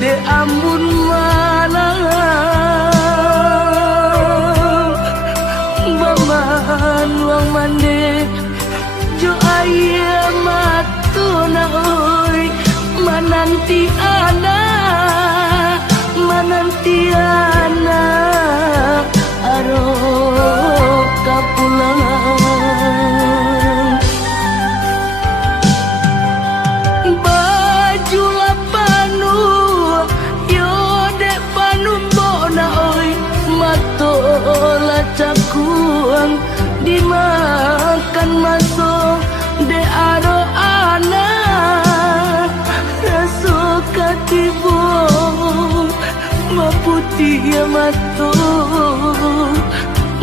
de ambun malam baman wang mande jo aya matuna oi mananti ana aro kapulang baju lapanu yo dek panumbona oi matola cakuang dimakan masuk de aro anak raso katibo maputi ya mato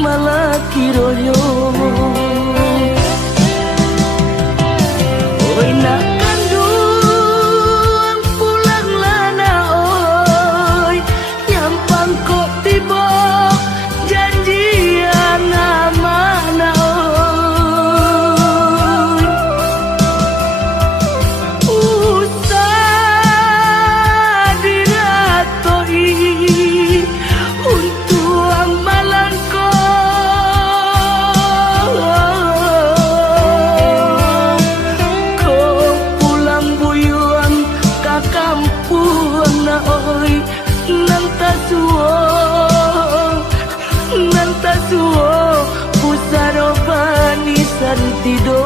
malah kiroyo oi nak kandung pulang lana oi nyampang kok tiba janjian mana oi usah diratoi untuk amalangko kau pulang buyuan ka kampung na oi nantasuo pusaro bani santido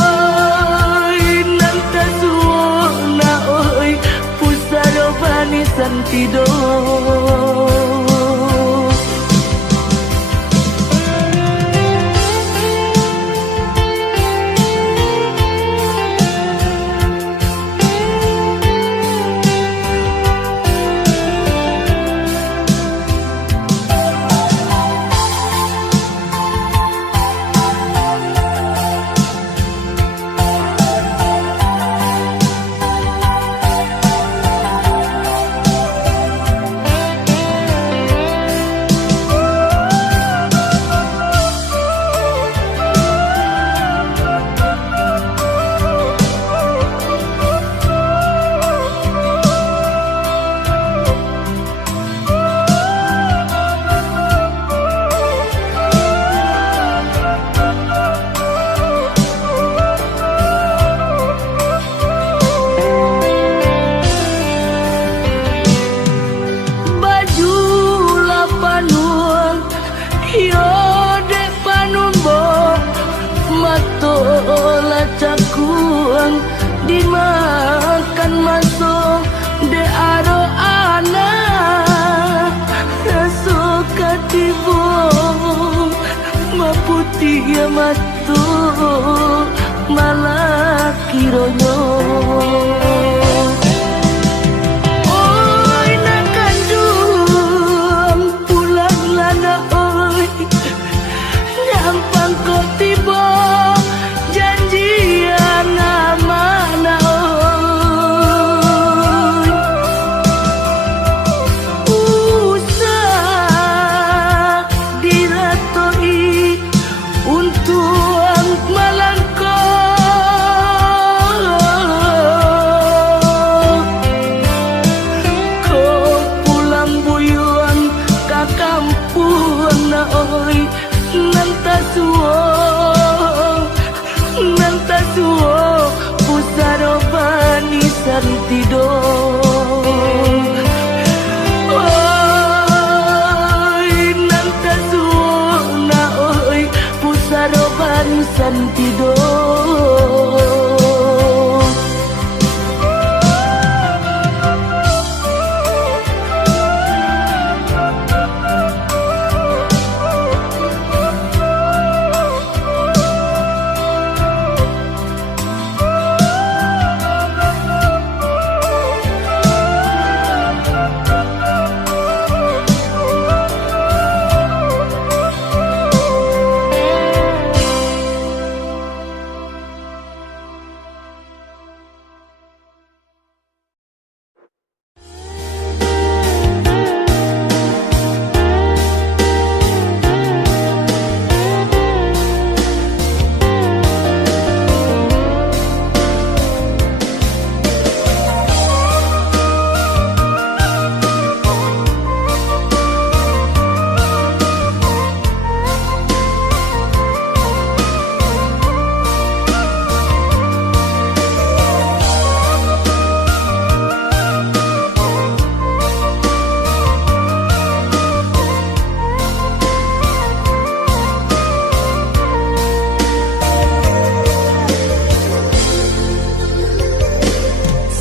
oi nantasuo na oi pusaro bani santido matola cakuang dimakan masuk de aro anak raso katibo maputi ya matu malah kironyo oi nak kandung pulang lana oi nyampang kok tiba janjian mana oi usah diratoi untuk malangko kau pulang buyuan ka kampung na oi nantasuo pusaro bani santido oi nantasuo na oi pusaro bani santido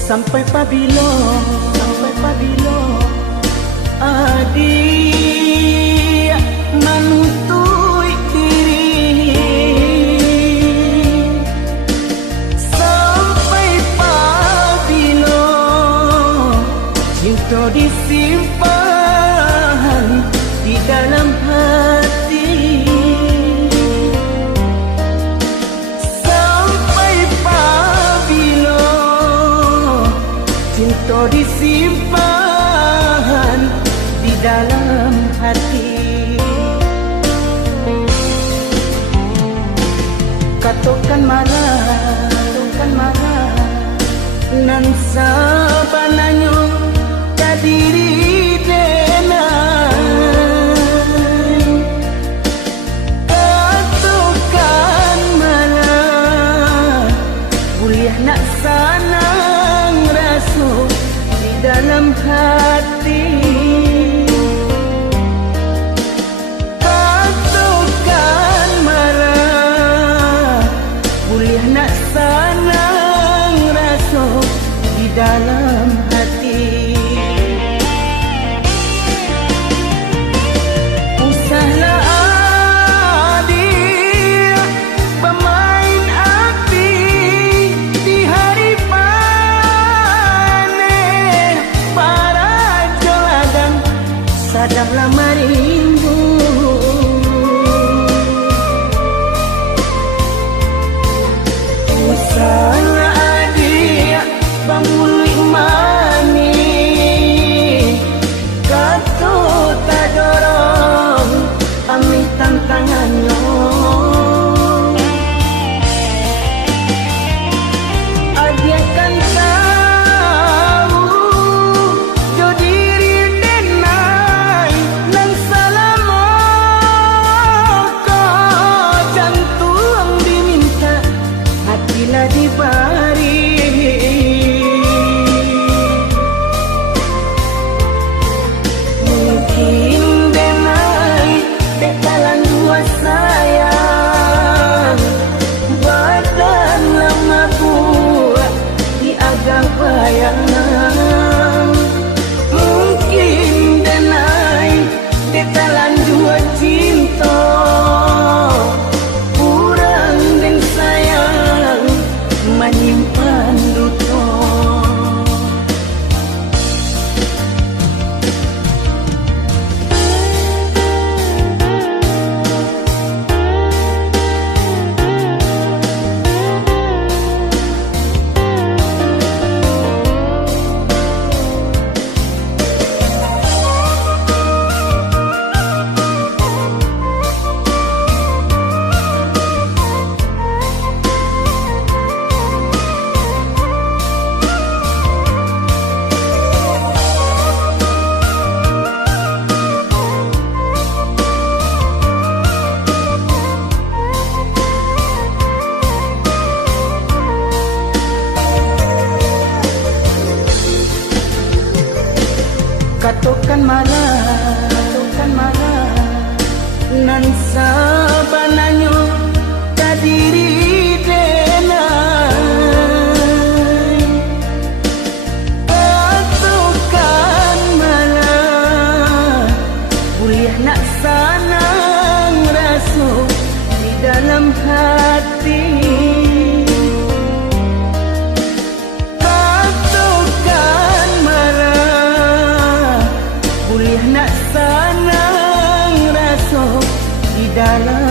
Sampai pabilo adik menuntui diri, sampai pabilo cinta disimpan di dalam hati, sampai pabilo cinta disimpan di dalam hati. Katakan marah nan sabananyo kadiri denai. Katakan marah kuliah nak sanang rasa di dalam hati. Katakan marah kuliah nak sanang rasa di dalam hati. Usahlah adik pemain api di hari panen, para joladang sadanglah marimbu. Usahlah adik pamuli mani, kata tak dorong ambil tantangannya. Adik kan tahu jo diri denai nang salamo ko jantung diminta hatilah dibari. Mungkin denai bekalan dua sayang badan lama buat di agak bayangan. Mungkin denai bekalan dua cinta kurang dan sayang menyimpan duka. Katakan marah nan sabananyo kadiri denai. Katakan marah kuliah nak sanang rasa di dalam hati. Katakan marah kuliah nak sanang rasa di dalam